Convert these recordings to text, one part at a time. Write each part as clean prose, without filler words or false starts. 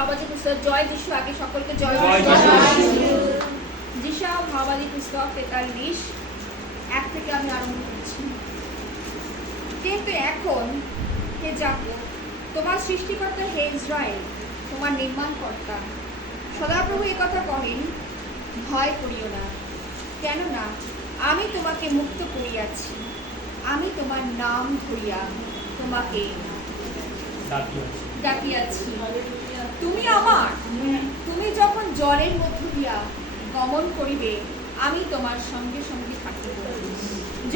ভাবাদী পুস্তক, জয় যিশু, আগে সকলকে জয় যিশা ভাবাদী পুস্তক 43 এক থেকে আমি আরম্ভ করছি। কিন্তু এখন হে যাকব, তোমার সৃষ্টিকর্তা, হে ইসরায়েল তোমার নির্মাণকর্তা, সদাপ্রভু এই কথা কহেন, ভয় করিও না, কেননা আমি তোমাকে মুক্ত করিয়াছি, আমি তোমার নাম ধরিয়া তোমাকে ডাকিয়াছি। তুমি আমার, তুমি যখন জলের মধ্য দিয়া গমন করিবে, আমি তোমার সঙ্গে সঙ্গে থাকিব।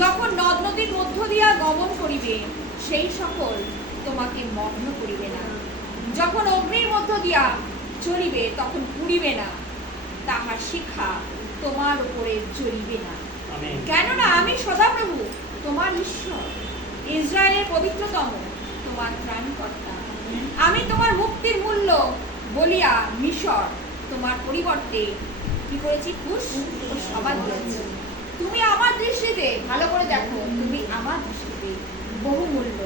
যখন নদ নদীর মধ্য দিয়া গমন করিবে, সেই সকল তোমাকে মগ্ন করিবে না। যখন অগ্নির মধ্য দিয়া চলিবে, তখন পুড়িবে না, তাহার শিখা তোমার উপরে জ্বলিবে না। কেননা আমি সদাপ্রভু তোমার ঈশ্বর, ইসরায়েলের পবিত্রতম, তোমার ত্রাণকর্তা। আমি তোমার মুক্তির মূল্য বলিয়া মিশর তোমার পরিবর্তে কি করেছি? কুশ ও সভা দিয়েছি। তুমি আমার দৃষ্টিতে, ভালো করে দেখো, তুমি আমার দৃষ্টিতে বহুমূল্য,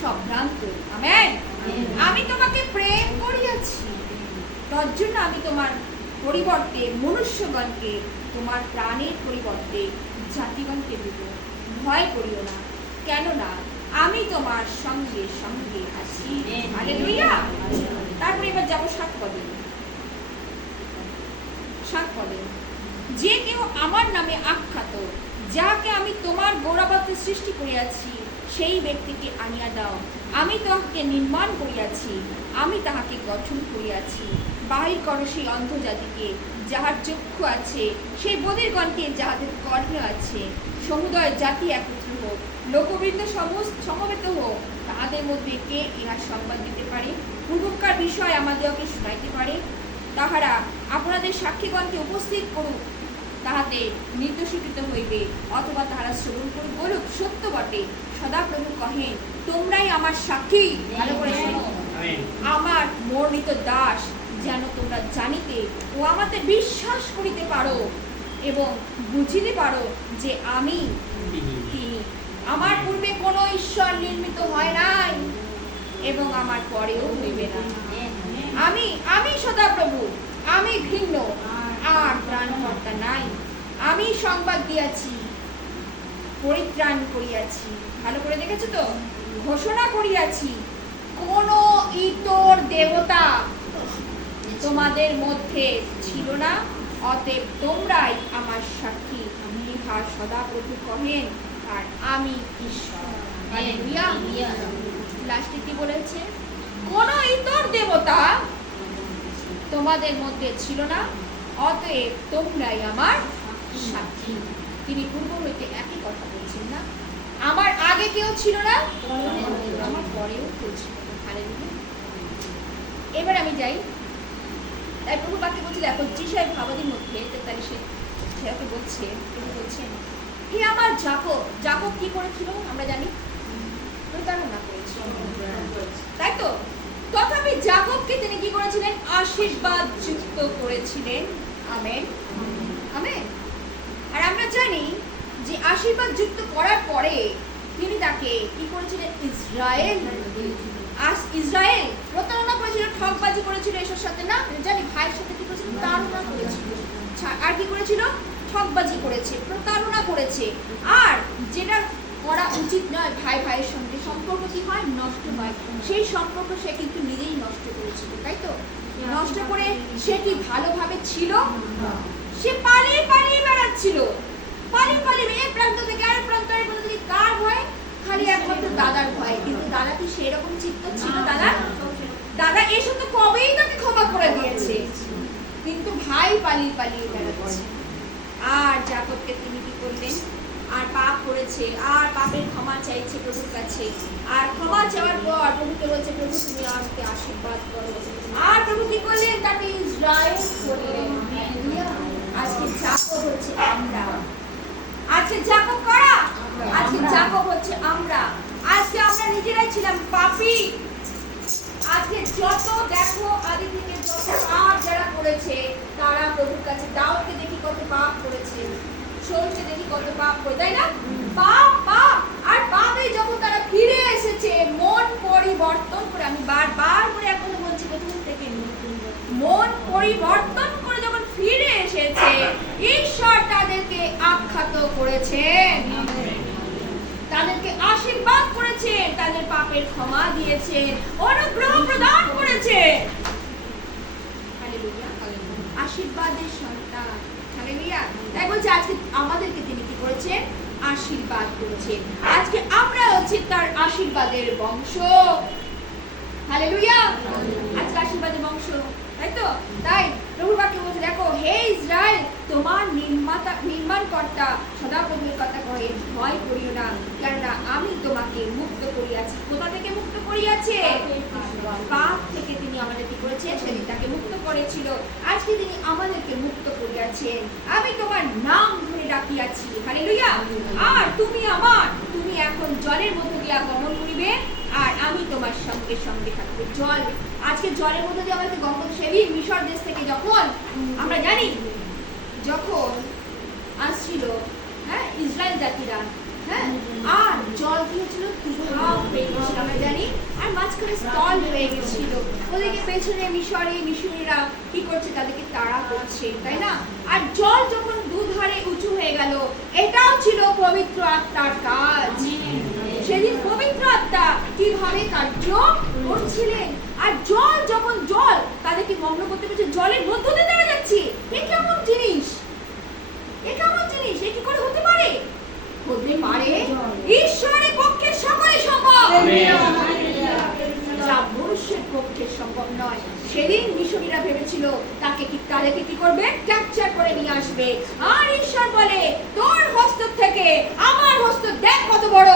সম্ভ্রান্ত। আমেন। আমি তোমাকে প্রেম করিয়াছি, তার জন্য আমি তোমার পরিবর্তে মনুষ্যগণকে, তোমার প্রাণের পরিবর্তে জাতিগণকে দেব। ভয় করিও না, কেননা আমি তোমার সঙ্গে সঙ্গে আছি। হালেলুয়া। তারপরে এবার যাবো 7 পদে। যে কেউ আমার নামে আখ্যাত, যাকে আমি তোমার গৌরবার্থে সৃষ্টি করিয়াছি, সেই ব্যক্তিকে আনিয়া দাও। আমি তাহাকে নির্মাণ করিয়াছি, আমি তাহাকে গঠন করিয়াছি। বাহির করো সেই অন্ধ জাতিকে, যাহার চক্ষু আছে, সেই বধিরগণকে, যাহাদের কর্ণ আছে। সমুদয় জাতি একত্র হোক, লোকবৃন্দ সমবেত হোক, তাহাদের মধ্যে কে ইহার সংবাদ দিতে পারে? পূর্বকার বিষয় আমাদেরকে শুনাইতে পারে? তাহারা আপনাদের সাক্ষীগণকে উপস্থিত করুক, তাহাতে নির্দোষীকৃত হইবে, অথবা তাহারা শ্রবণ করুক, বলুক, সত্য বটে। সদাপ্রভু কহেন, তোমরাই আমার সাক্ষী। ভালো করে শোনো, আমার মনোনীত দাস, যেন তোমরা জানিতে ও আমাতে বিশ্বাস করিতে পারো এবং বুঝিতে পারো যে আমি তিনি। আমার পূর্বে কোনো ঈশ্বর নির্মিত হয় নাই এবং আমার পরেও হইবে না। আমি সদাপ্রভু, আমি ভিন্ন, আর ত্রাণকর্তা নাই। আমি সংবাদ দিয়াছি, পরিত্রাণ করিয়াছি। ভালো করে দেখেছো তো? ঘোষণা করিয়াছি, কোন ইতর দেবতা তোমাদের মধ্যে ছিল না, অতএব তোমরাই আমার সাক্ষী। ইহা সদাপ্রভু কহেন, আর আমি ঈশ্বর। হালেলুয়া। লাস্টে কি বলেছে? কোন ইতর দেবতা তোমাদের মধ্যে ছিল না, অতএব তোমরাই আমার সাক্ষী। তিনি পূর্ব হইতে একই কথা বলছেন না? আমার আগে কেউ ছিল না, আমার পরেও কেউ ছিল না। হালেলুয়া। এবার আমি যাই। তাই প্রভু বাক্য বলছিল, এখন যিশায় ভাবাদির মধ্যে 43 সেটাকে বলছে, প্রভু বলছেন, হে আমার যাকব। যাকব কি করেছিল আমরা জানি? প্রতারণা করেছিল, তাই তো? তথাপি যাকবকে তিনি কি করেছিলেন? আশীর্বাদ যুক্ত করেছিলেন। Amen, amen. আর আমরা জানি যে আশীর্বাদ যুক্ত করার পরে তিনি তাকে কি করেছিলেন? ইসরায়েল প্রতারণা করেছিল, ঠকবাজি করেছিল এসব সাথে, না জানি? ভাইয়ের সাথে কি করেছিল? প্রতারণা করেছিল। আর কি করেছিল? ঠকবাজি করেছে, প্রতারণা করেছে। আর যেটা করা উচিত নয়, ভাই ভাইয়ের সঙ্গে সম্পর্ক কি হয়? নষ্ট হয়। সেই সম্পর্ক সে কিন্তু নিজেই নষ্ট করেছিল, তাই তো? নষ্ট করে সে কি ভালোভাবে ছিল? সে পালিয়ে পালিয়ে বেড়াচ্ছিল, এ প্রান্ত থেকে আর প্রান্ত, কার ভয়? খালি একমাত্র দাদার ভয়। কিন্তু দাদা কি সেরকম চিত্ত ছিল? দাদা এসে তো কবেই তাকে ক্ষমা করে দিয়েছে, কিন্তু ভাই পালিয়ে পালিয়ে বেড়াচ্ছে। আর যাকবকে তিনি কি করলেন? আর পাপ করেছে, আর পাপের ক্ষমা চাইছে প্রভুর কাছে। আর ক্ষমা চাওয়ার পর প্রভুকে বলছে, প্রভু তুমি আমাকে আশীর্বাদ করো। আর প্রভু কি করলেন? তাকে ইসরায়েল করলেন। আজকে যাকব হচ্ছে আমরা। আজকে যাকব কারা? আজকে যাকব হচ্ছে আমরা। আজকে আমরা নিজেরাই ছিলাম পাপী। আজকে যত দেখো আদি থেকে যত পাপ যারা করেছে, তারা প্রভুর কাছে, দাউদকে দেখি কত পাপ করেছে, শৌলকে দেখি কত পাপ করে, তাই না? পাপ পাপ আর পাপে যখন তারা ফিরে এসেছে মন পরিবর্তন করে, আমি বারবার করে এখন বলছি, প্রথম থেকে নতুন পরিবর্তন করে যখন ফিরে এসেছে, ঈশ্বর তাদেরকে আখ্যাত করেছেন, তাদেরকে আশীর্বাদ করেছেন, তাদের পাপের ক্ষমা দিয়েছেন, অনুগ্রহ প্রদান করেছেন। হালেলুয়া, আশীর্বাদের সন্তান। হালেলুয়া। তাই বলছে আজকে আমাদেরকে তিনি কি করেছেন? আশীর্বাদ করেছেন। আজকে আমরা হচ্ছে তার আশীর্বাদের বংশ। হালেলুয়া। আজকে আশীর্বাদের বংশ, তাই তো? তাই প্রভু বাক্য বলছে, দেখো হে ইসরায়েল, তোমার নির্মাণকর্তা সদাপ্রভুর কথা কহে, ভয় করিও না, কেননা আমি তোমাকে মুক্ত করিয়াছি। কোথা থেকে মুক্ত করিয়াছে? পাপ থেকে তিনি আমাদের কি করেছেন? সেদিন তাকে মুক্ত করেছিল। আজকে তিনি আমাদেরকে মুক্ত করিয়াছেন। আমি তোমার নাম ধরে ডাকিয়াছি। হালেলুয়া। আর তুমি আমার, তুমি এখন জলের মধ্য দিয়া গমন করিবে, আর আমি তোমার সঙ্গে সঙ্গে থাকবো। জল, আজকে জলের মধ্যে দিয়ে আমাদের গমন, সেদিন মিশর দেশ থেকে যখন আমরা জানি, যখন আসছিল ইসরায়েল জাতিরা, আর জল কি হয়েছিল? তুফান হয়ে গেছিল, আমরা জানি। আর মাঝখানে স্থল হয়ে গেছিল। ওদিকে পেছনে মিশরীরা কি করছে? তাদেরকে তাড়া করছে, তাই না? আর জল যখন দুধারে উঁচু হয়ে গেল, এটাও ছিল পবিত্র আত্মার কাজ। সেদিন পবিত্র আত্মা কিভাবে কার্য করছিলেন। আর জল যখন তাদেরকে মগ্ন করতে পেরেছে, জলের মধ্য দিয়ে তারা যাচ্ছে। এ কেমন জিনিস? এ কেমন জিনিস? এ কি করে হতে পারে? হতে পারে ঈশ্বরের পক্ষে সকলে সম্ভব, যা মনুষ্যের পক্ষে সম্ভব নয়। সেদিন মিশরীরা ভেবেছিল তাদেরকে কি করবে? ক্যাপচার করে নিয়ে আসবে। আর ঈশ্বর বলে, তোর হস্ত থেকে আমার হস্ত দেখ কত বড়।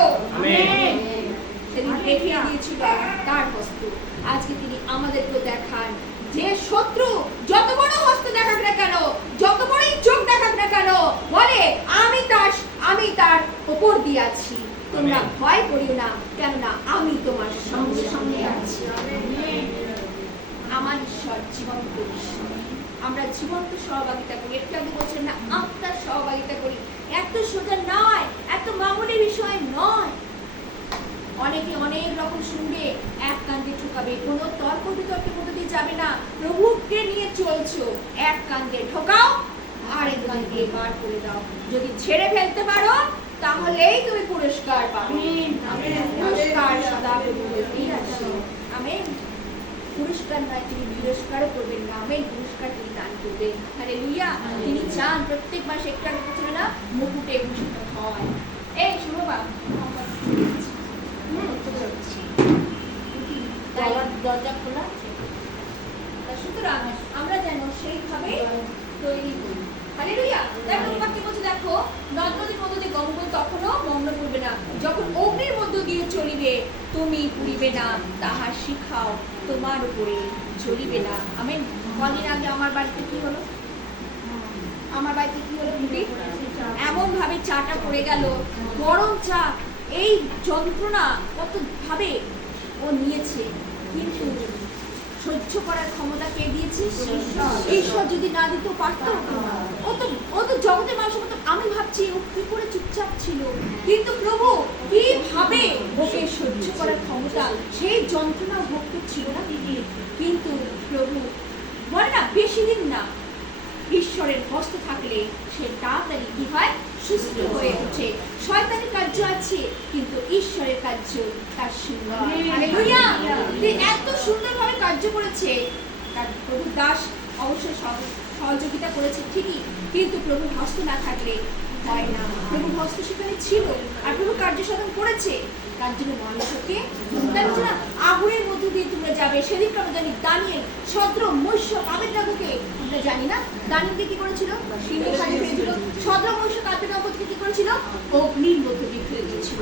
সেদিন দেখিয়ে দিয়েছিল তার হস্ত। আজকে তিনি আমাদেরকে দেখান যে শত্রু যত বড় হস্ত দেখাক না কেন, যত বড়ই চোখ দেখাক না কেন, বলে আমি তার উপর দিয়ে আছি, তোমরা ভয় করিও না, কেননা আমি তোমার সঙ্গে সঙ্গে আছি। আমার ঈশ্বর জীবন্ত ঈশ্বর। আমরা জীবন্ত সহভাগিতা করি। একটু আগে বলছেন না, আত্মার সহভাগিতা করি। এত সোজা নয়, এত মামুলি বিষয় নয়। অনেকে অনেক রকম শুনবে, এক কান্দে ঠোকাবে, কোনো তর্ক বিতর্কের মধ্যে দিয়ে যাবে না। প্রভুকে নিয়ে চলছো, এক কান্দে ঠোকাও, আরেক কান্দে বার করে দাও। যদি ছেড়ে ফেলতে পারো, তাহলেই তুমি পুরস্কার পাবে। পুরস্কার সদা প্রভুই আছে। আমেন। পুরস্কার নয়, তিনি পুরস্কারও করবেন না। আমেন। পুরস্কার তিনি দান করবেন। হালেলুয়া। তিনি চান প্রত্যেক মাসে একটা ছিল না, মুকুটে ভূষিত হয়। এই শুনো বাবা, দরজা খোলা আছে। সুতরাং আমরা যেন সেইভাবে তৈরি করি। হালেলুয়া। তাই প্রভু বলছে, দেখো নদীর মধ্য দিয়ে গমন করবে, তখনও মগ্ন করবে না। যখন অগ্নির মধ্য দিয়ে চলিবে, তুমি পুড়িবে না, তাহার শিখাও তোমার উপরে জ্বলিবে না। আমেন। কদিন আগে আমার বাড়িতে কি হলো? এমন ভাবে চাটা পড়ে গেল, গরম চা। এই যন্ত্রণা কত ভাবে ও নিয়েছে, কিন্তু সহ্য করার ক্ষমতা কে দিয়েছে? ঈশ্বর। যদি না দিতে পারতো, ও তো জগতের মানুষের মতো। আমি ভাবছি ও কি করে চুপচাপ ছিল, কিন্তু প্রভু কিভাবে ওকে সহ্য করার ক্ষমতা, সেই যন্ত্রণা ভোগ করছিল না, কিন্তু প্রভু বলে না, বেশি দিন না, ঈশ্বরের হস্ত থাকলে সে তাড়াতাড়ি কি হয়? সুস্থ হয়ে ওঠে। শয়তানের কার্য আছে, কিন্তু ঈশ্বরের কার্য তার সুন্দর। হালেলুয়া। এত সুন্দরভাবে কার্য করেছে। তার প্রভু দাস অবশ্যই সহযোগিতা করেছে ঠিকই, কিন্তু প্রভুর হস্ত না থাকলে হয় না। প্রভুর হস্ত সেখানে ছিল, আর প্রভু কার্য সাধন করেছে। তার জন্য মানুষকে আগুনের মধ্যে দিয়ে তোমরা যাবে। সেদিনকে আমরা জানি দানিয়েল, শদ্রক, মেশক, আবেদনাগোকে আমরা জানি না, দানিয়েলকে কি করেছিল? সিংহের কাছে ফেলেছিল। শদ্রক, মেশক, আবেদনাগোকে কি করেছিল? অগ্নির মধ্যে দিয়ে ফেলে দিয়েছিল।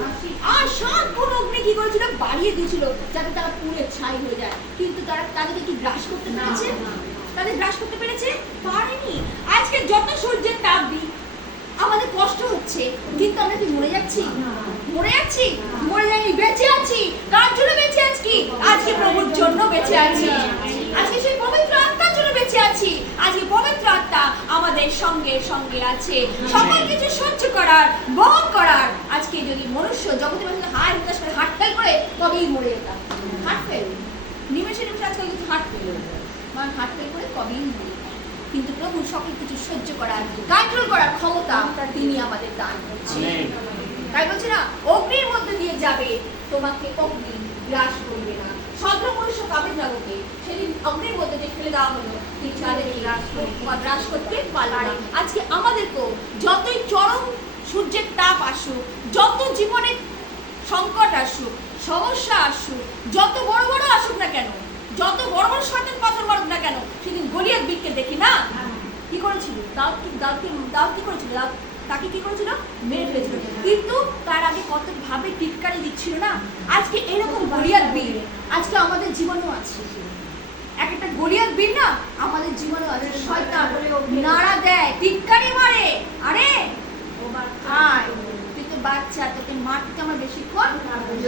আর 7 গুণ অগ্নি কি করেছিল? বাড়িয়ে দিয়েছিল, যাতে তারা পুড়ে ছাই হয়ে যায়। কিন্তু তাদেরকে কি গ্রাস করতে পেরেছে? তাদের গ্রাস করতে পেরেছে? পারেনি। আজকে যত সূর্যের তাপ দিই, আমাদের কষ্ট হচ্ছে, কিন্তু আমরা কি মরে যাচ্ছি? মরে যাইনি, বেঁচে আছি। কার জন্য বেঁচে আছি? আজকে প্রভুর জন্য বেঁচে আছি। আজকে সেই পবিত্র আত্মার জন্য বেঁচে আছি। আজকে পবিত্র আত্মা আমাদের সঙ্গে সঙ্গে আছে, সকল কিছু সহ্য করার, বহন করার। আজকে যদি মনুষ্য জগতের মধ্যে হায় হতাশ করে হার্ট ফেল করে, তবেই মরে যেতাম। হার্ট ফেল নিমেষে আজকাল কিন্তু হার্ট ফেল করে কবেই মরে। কিন্তু প্রভু সকল কিছু সহ্য করার, কন্ট্রোল করার ক্ষমতা তিনি আমাদের দান করছেন। তাই বলছে না, অগ্নির মধ্যে দিয়ে যাবে, তোমাকে অগ্নি গ্রাস করবে না। সর্বমনুষ্য আবেদনগরকে সেদিন অগ্নির মধ্যে যে ফেলে দেওয়া হলো, তিনি তাদের গ্রাস করতে পারল না। আজকে আমাদেরকেও যতই চরম সূর্যের তাপ আসুক, যত জীবনে সংকট আসুক, সমস্যা আসুক, যত বড় বড় আসুক না কেন, যত বড় বড় শয়তান পাথর মারুক না কেন, সেদিন গলিয়াত বীরকে দেখি না কি করেছিল, দাউদ কি করেছিল, তাকে কি করেছিল, মেরে ফেলেছিল। কিন্তু তার আগে কত ভাবে টিটকারি দিচ্ছিল না। আজকে এরকম গলিয়াত বীর আজকে আমাদের জীবনেও আছে। এক একটা গলিয়াত বীর না আমাদের জীবনেও আছে। শয়তান নাড়া দেয়, টিটকারি মারে, আরে আয় তুই তো বাচ্চা, তোকে মারতে আমার বেশিক্ষণ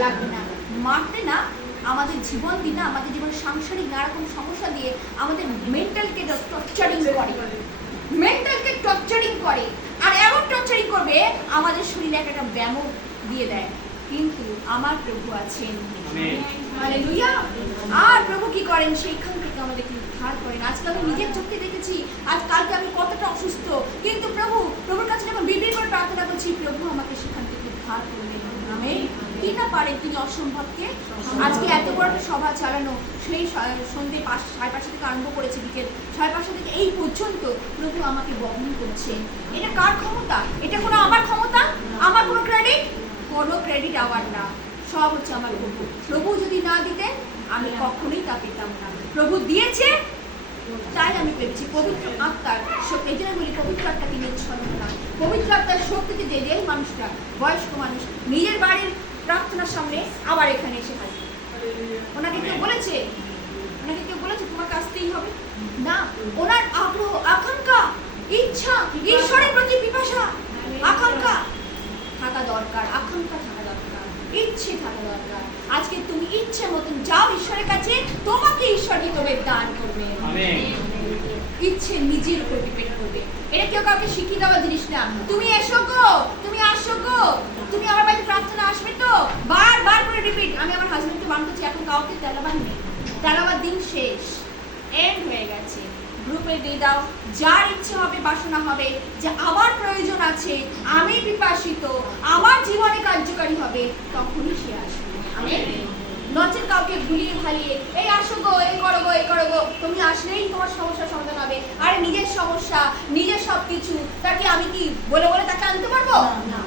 লাগবে না। মারতে না, আমাদের জীবন দিন না, আমাদের জীবনের সাংসারিক নানা রকম সমস্যা দিয়ে আমাদের মেন্টালকে টর্চারিং করে, মেন্টালকে টর্চারিং করে। আর এমন টর্চারিং করবে আমাদের শরীরে একটা ব্যায়ামও দিয়ে দেয়। কিন্তু আমার প্রভু আছেন, হালেলুয়া। আর প্রভু কি করেন, সেইখান থেকে আমাদেরকে উদ্ধার করেন। আজকে আমি নিজের চোখে দেখেছি, আজ কালকে আমি কতটা অসুস্থ, কিন্তু প্রভুর কাছে যখন বিড়বিড় করে প্রার্থনা করছি, প্রভু আমাকে সেখান থেকে উদ্ধার করবেন। আমেন। কি না পারেন তিনি অসম্ভবকে। আজকে এত বড় একটা সভা চালানো, সেই সন্ধ্যে 5:30 থেকে আরম্ভ করেছে, বিকেল 5:30 থেকে এই পর্যন্ত প্রভু আমাকে বহন করছেন। এটা কার ক্ষমতা? এটা কোনো আমার ক্ষমতা, আমার কোনো ক্রেডিট? কোনো ক্রেডিট আমার না, সব হচ্ছে আমার প্রভু। প্রভু যদি না দিতেন আমি কখনোই তা পেতাম না। প্রভু দিয়েছে তাই আমি পেয়েছি। পবিত্র আত্মার শক্তি, এই জন্য বলি পবিত্র আত্মাকে নিয়ে ছলনা না। পবিত্র আত্মার শক্তিতে যে যেই মানুষটা, বয়স্ক মানুষ, নিজের বাড়ির প্রার্থনার সামনে আবার এখানে এসে হাজির, ওনাকে কেউ বলেছে, তোমাকে আসতেই হবে না? ওনার আগ্রহ, আকাঙ্ক্ষা, ইচ্ছা, ঈশ্বরের প্রতি পিপাসা, আকাঙ্ক্ষা থাকা দরকার, আকাঙ্ক্ষা থাকা দরকার, ইচ্ছে থাকা দরকার। আজকে তুমি ইচ্ছে মতন যাও ঈশ্বরের কাছে, তোমাকে ঈশ্বর তবে দান করবে। ইচ্ছে নিজের উপর ডিপেন্ড করবে। এটা কেউ কাউকে শিখিয়ে দেওয়ার জিনিস না। তুমি এসো গো, তুমি আসো গো, তুমি আমার বাড়িতে প্রার্থনা আসবে তো, বারবার করে রিপিট। আমি আমার হাজবেন্ডকে বান করছি, এখন কাউকে তেলাবার নেই, তেলাবার দিন শেষ, এন্ড হয়ে গেছে। গ্রুপে দিয়ে দাও, যার ইচ্ছে হবে, বাসনা হবে যে আমার প্রয়োজন আছে, আমি পিপাসিত, আমার জীবনে কার্যকারী হবে, তখনই সে আসবে। আমেন। নচেত কাউকে ভুলিয়ে ভালিয়ে এই আসো গো, এই করো গো, এই করো গো, তুমি আসলেই তোমার সমস্যার সমাধান হবে। আরে নিজের সমস্যা, নিজের সবকিছু তাকে আমি কি বলে বলে তাকে আনতে পারবো না?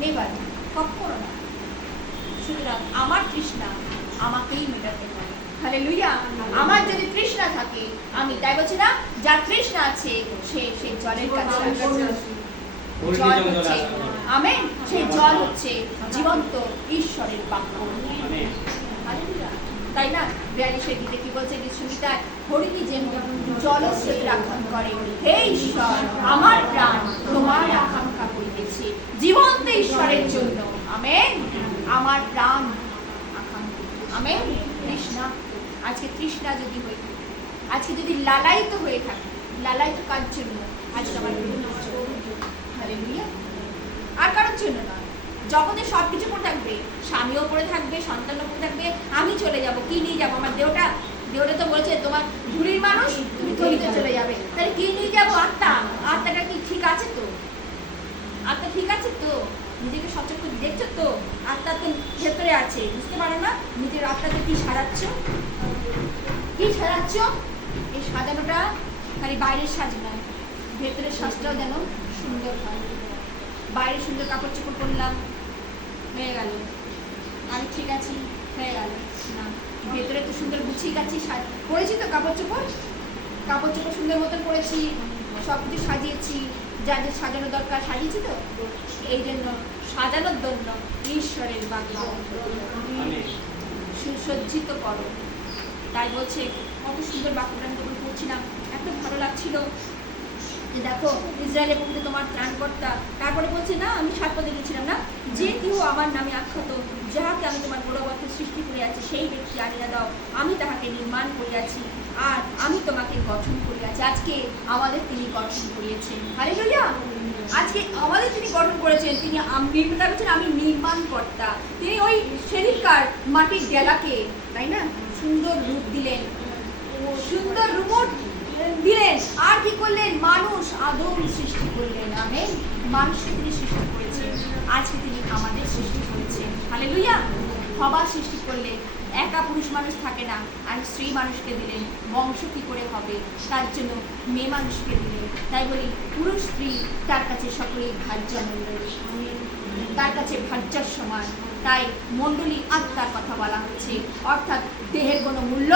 নেবার, কখনো না। সুতরাং আমার তৃষ্ণা আমাকেই মেটাতে হবে। হালেলুয়া। আমার যদি তৃষ্ণা থাকে, আমি তাই বলছি না, যার তৃষ্ণা আছে সে সেই জলের কাছে আসে। জল হচ্ছে, আমেন, সেই জল হচ্ছে জীবন্ত ঈশ্বরের বাক্য। হালেলুয়া। তাই না 42 গীতে কি বলছে, গীতসংগীতায়, হরিণী যেমন জলস্রোত রাখন করে, হে ঈশ্বর আমার প্রাণ তোমার আকাঙ্ক্ষা করিতেছে জীবন্ত ঈশ্বরের জন্য। আমেন। আমার প্রাণ আকাঙ্ক্ষা, আমেন। তৃষ্ণা, আজকে তৃষ্ণা যদি হয়ে থাকে, আজকে যদি লালায়িত হয়ে থাকে, লালায়িত কার জন্য? আজকে আমার হালেলুয়া। আর কারোর জন্য না। জগতে সব কিছু পড়ে থাকবে, স্বামীও পড়ে থাকবে, সন্তানও পড়ে থাকবে, আমি চলে যাব, কি নিয়ে যাবো? আমার দেহটা তো বলছে তোমার ধুলির মানুষ, তুমি ধুলিতে চলে যাবে, তাহলে কি নিয়ে যাবো? আত্মা, আত্মাটা কি ঠিক আছে তো? আত্মা ঠিক আছে তো? নিজেকে সচেতন দেখছো তো? আত্মা তো ভেতরে আছে, বুঝতে পারো না? নিজের আত্মাকে কি সারাচ্ছ, কি সারাচ্ছ? এই সাজানোটা খালি বাইরের সাজ নয়, ভেতরের সাজটাও যেন সুন্দর হয়। বাইরে সুন্দর কাপড় চোপড় পরলাম, হয়ে গেল, আমি ঠিক আছি, হয়ে গেল না। ভেতরে তো সুন্দর গুছিয়ে গেছি, পরেছি তো কাপড় চোপড় সুন্দর মতন পরেছি, সব কিছু সাজিয়েছি, যা যা সাজানো দরকার সাজিয়েছি তো। এই জন্য সাজানোর জন্য ঈশ্বরের বাক্য সুসজ্জিত করো। তাই বলছে, কত সুন্দর বাক্যটা আমি যখন পড়ছিলাম এত ভালো লাগছিল যে দেখো ইসরায়েলের প্রভু তোমার ত্রাণকর্তা। তারপরে বলছে না, আমি 7 পদে লিখেছিলাম না, যে কেউ আমার নামে আখ্যাত, যাহাকে আমি তোমার গৌরবত্ব সৃষ্টি করিয়াছি, সেই ব্যক্তি আনিয়া দাও, আমি তাহাকে নির্মাণ করিয়াছি, আর আমি তোমাকে গঠন করিয়াছি। আজকে আমাদের তিনি গঠন করিয়েছেন। হালেলুয়া। আজকে আমাদের তিনি গঠন করেছেন, তিনি নির্মাতা বলছেন, আমি নির্মাণ কর্তা। তিনি ওই সেদিনকার মাটির ডেলাকে, তাই না, সুন্দর রূপ দিলেন, সুন্দর রূপ করলেন? মানুষ আদম সৃষ্টি করলেন। আমেন। মানুষকে তিনি সৃষ্টি করেছেন, আজকে তিনি আমাদের সৃষ্টি করেছেন। হালেলুয়া। সবার সৃষ্টি করলেন, একা পুরুষ মানুষ থাকে না, আর স্ত্রী মানুষকে দিলেন। বংশ কি করে হবে, তার জন্য মেয়ে মানুষকে দিলেন। তাই বলি পুরুষ স্ত্রী তার কাছে সকলেই ভাজ্য মণ্ডলী, তার কাছে ভাজ্যার সমান। তাই মণ্ডলী আত্মার কথা বলা হচ্ছে, অর্থাৎ দেহের কোনো মূল্য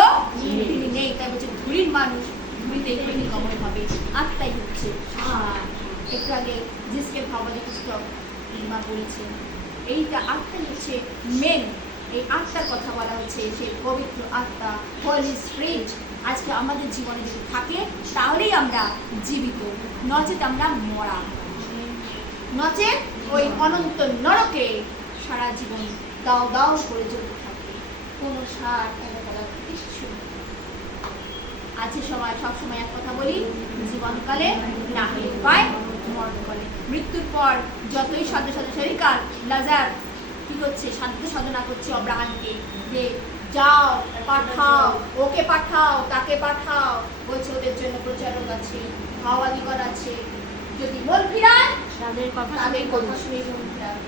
তিনি নেই। তাই বলছে ধুলির মানুষ ধুলিতেই গমন হবে, আত্মাই হচ্ছে। একটু আগে জিসকে ভাবাদি পুস্তক মা বলেছেন, এইটা আত্মাই হচ্ছে মেন। এই আত্মার কথা বলা হচ্ছে, সেই পবিত্র আত্মা, হোলি স্পিরিট আজকে আমাদের জীবনে যদি থাকে তাহলেই আমরা জীবিত, নচেত আমরা মরা, নচেত ওই অনন্ত নরকে সারা জীবন দাও দাও করে জ্বলতে থাকবে, কোনো সার ফেলা কিছু। আছে সময় সবসময় এক কথা বলি, জীবনকালে না হলে উপায় মরণকালে। মৃত্যুর পর যতই সাধ্য শরীরকাল লাজার কি করছে, সাধ্য সাধনা করছে অব্রাহামকে, যে যাও পাঠাও, ওকে পাঠাও, তাকে পাঠাও। বলছে ওদের জন্য প্রচারক আছে, ভাবাদিগণ আছে, যদি মন ফিরায় তাদের কথা শুনে মন ফিরায়।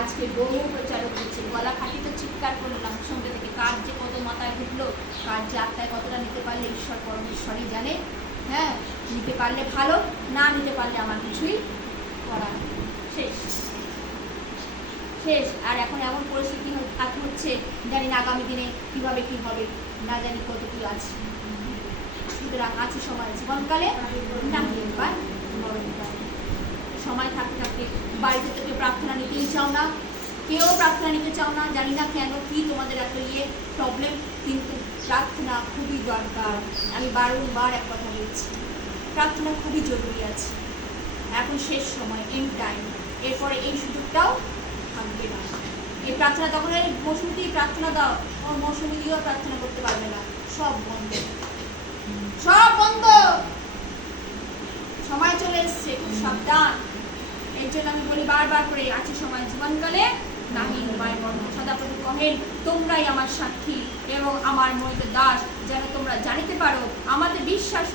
আজকে বহু প্রচারক হচ্ছে, গলা ফাটি তো চিৎকার করলাম সঙ্গে থেকে, কার যে কত মাথায় ঢুকলো, কার যে আত্মায় কতটা নিতে পারলে ঈশ্বর পরমেশ্বরই জানে। হ্যাঁ, নিতে পারলে ভালো, না নিতে পারলে আমার কিছুই করার শেষ শেষ। আর এখন এমন পরিস্থিতি হচ্ছে, জানি না আগামী দিনে কিভাবে কি হবে, না জানি কত কি আছে। সুতরাং আছে সময় জীবনকালে না এবার মরণকালে। সময় থাকতে থাকতে বাড়িতে থেকে প্রার্থনা নিতেই চাও না, কেউ প্রার্থনা নিতে চাও না, জানি না কেন, কি তোমাদের এত প্রবলেম, কিন্তু প্রার্থনা খুবই দরকার। আমি বারবার এক কথা বলছি, প্রার্থনা খুবই জরুরি আছে। এখন শেষ সময়, এন্ড টাইম, এরপরে এই সুযোগটাও থাকবে না। এই প্রার্থনা তখন মৌসুমিতেই প্রার্থনা দাও, তোমার মৌসুমি দিয়েও প্রার্থনা করতে পারবে না, সব বন্ধ, সব বন্ধ। সময় চলে এসছে, খুব সাবধান। এর জন্য আমি বলি বারবার করে, আছে সময় জীবনকালে নাহি উপায় মরণ। সদাপ্রভু কহেন, তোমরাই আমার সাক্ষী এবং আমার মনোনীত দাস, যেন তোমরা জানিতে পারো, আমাদের বিশ্বাস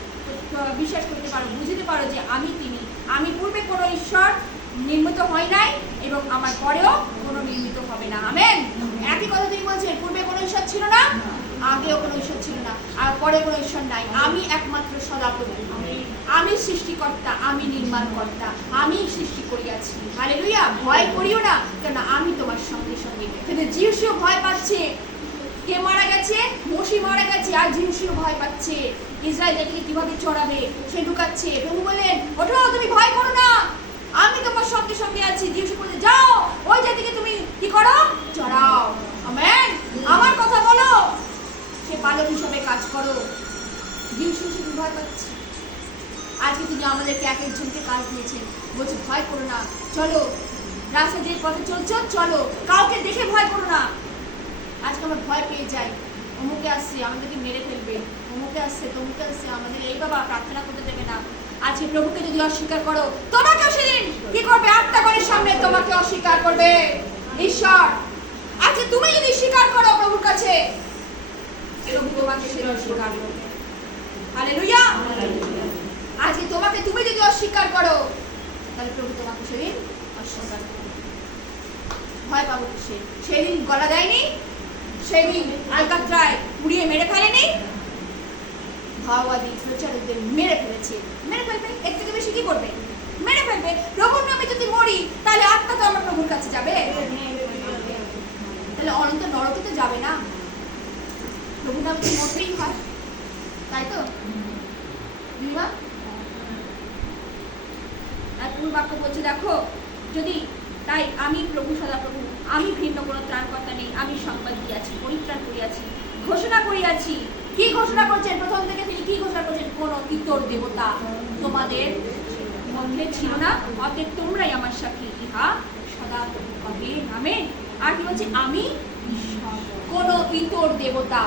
করতে পারো, বুঝতে পারো যে আমি তিনি। আমি পূর্বে কোনো ঈশ্বর নির্মিত হয় নাই এবং আমার পরেও কোনো নির্মিত হবে না। আমেন। একই কথা তিনি বলছেন, পূর্বে কোনো ঈশ্বর ছিল না, আগেও কোনো ঈশ্বর ছিল না, আর পরে কোনো ঈশ্বর নাই। আমি একমাত্র সদাপ্রভু, আমি সৃষ্টিকর্তা, আমি নির্মাণকর্তা, আমি সৃষ্টি করিয়াছি। হালেলুয়া। ভয় করিও না, কেন আমি তোমার সঙ্গে সঙ্গে। কিন্তু যিশুও ভয় পাচ্ছে, কে মারা গেছে, মসি মারা গেছে, আর যিশুও ভয় পাচ্ছে। ইসরায়েল জাতিকে কিভাবে চড়াবে সে ঢুকাচ্ছে। প্রভু বললেন, ওঠো, তুমি ভয় করো না, আমি তোমার সঙ্গে সঙ্গে আছি। যিশু বলতে, যাও ওই জাতিকে তুমি কি করো, চড়াও। আমেন। আমার কথা বলো, সে পালক হিসাবে কাজ করো। যিশু শুধু ভয় পাচ্ছে। আজকে তিনি আমাদেরকে এক একজনকে কাজ দিয়েছেন, বলছে ভয় করো না, চলো রাস্তা যে পথে চলছো চলো, কাউকে দেখে ভয় করো না। আজকে আমরা ভয় পেয়ে যাই, অমুকে আসছে আমাদেরকে মেরে ফেলবে, অমুকে আসছে তমুকে আসছে আমাদের এই বাবা প্রার্থনা করতে দেবে না। আজকে প্রভুকে যদি অস্বীকার করো, তোমাকে সেদিন কি করবে, আত্মাগণের সামনে তোমাকে অস্বীকার করবে ঈশ্বর। আজকে তুমি যদি স্বীকার করো প্রভুর কাছে, প্রভু তোমাকে সেদিন অস্বীকার করবে। হালেলুয়া। আজকে তোমাকে তুমি যদি অস্বীকার করো, তাহলে প্রভু তোমাকে সেদিন অস্বীকার করবে। ভয় পাবো কিসে? সেদিন গলা দেয়নি, সেদিন আলকাত্রায় পুড়িয়ে মেরে ফেলেনি, ভাওবাদী প্রচারকদের মেরে ফেলেছে, মেরে ফেলবে। এর থেকে বেশি কি করবে? মেরে ফেলবে। প্রভুর নামে যদি মরি, তাহলে আত্মা তো আমার প্রভুর কাছে যাবে, তাহলে অনন্ত নরকে তো যাবে না। প্রভুর নামে তো মরতেই হয়, তাই তো? আর পূর্ব বাক্য বলছে, দেখো যদি তাই আমি প্রভু সদাপ্রভু, আমি ভিন্ন কোনো ত্রাণকর্তা নেই, আমি সংবাদ দিয়াছি, পরিত্রাণ করিয়াছি, ঘোষণা করিয়াছি। কি ঘোষণা করছেন? প্রথম থেকে তিনি কি ঘোষণা করছেন? কোন ইতর দেবতা তোমাদের মধ্যে ছিল না, অতএব তোমরাই আমার সাক্ষী, ইহা সদাপ্রভু কহে। আমেন। আর কি বলছে? আমি কোন ইতর দেবতা,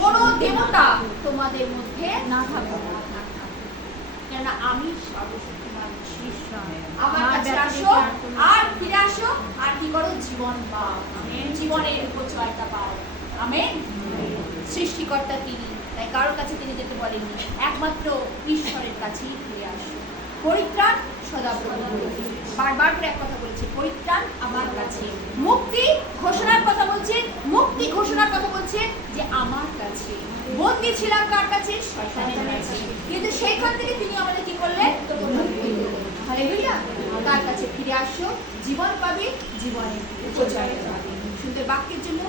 কোন দেবতা তোমাদের মধ্যে না থাকো, কেননা আমি সর্বশক্তিমান ঈশ্বর। আমার কাছে আসো আর ফিরে আসো, আর কি করো? জীবন পাও, জীবনের উপচয়তা পাও। আমেন। সৃষ্টিকর্তা তিনি, তাই কারোর কাছে তিনি যেতে বলেননি, একমাত্র ঈশ্বরের কাছেই ফিরে আসো। পরিত্রাণ সদাপ্রভু, বারবার করে এক কথা বলেছে, পরিত্রাণ আমার কাছে। মুক্তি ঘোষণার কথা বলছে, মুক্তি ঘোষণার কথা বলছে যে আমার কাছে। বন্দী ছিলাম কার কাছে? শয়তানের কাছে, কিন্তু সেইখান থেকে তিনি আমাদের কি করলেন? হালেলুয়া। তার কাছে ফিরে আসো, জীবন পাবে, জীবনের উপজয় পাবে। সুন্দর বাক্যের জন্য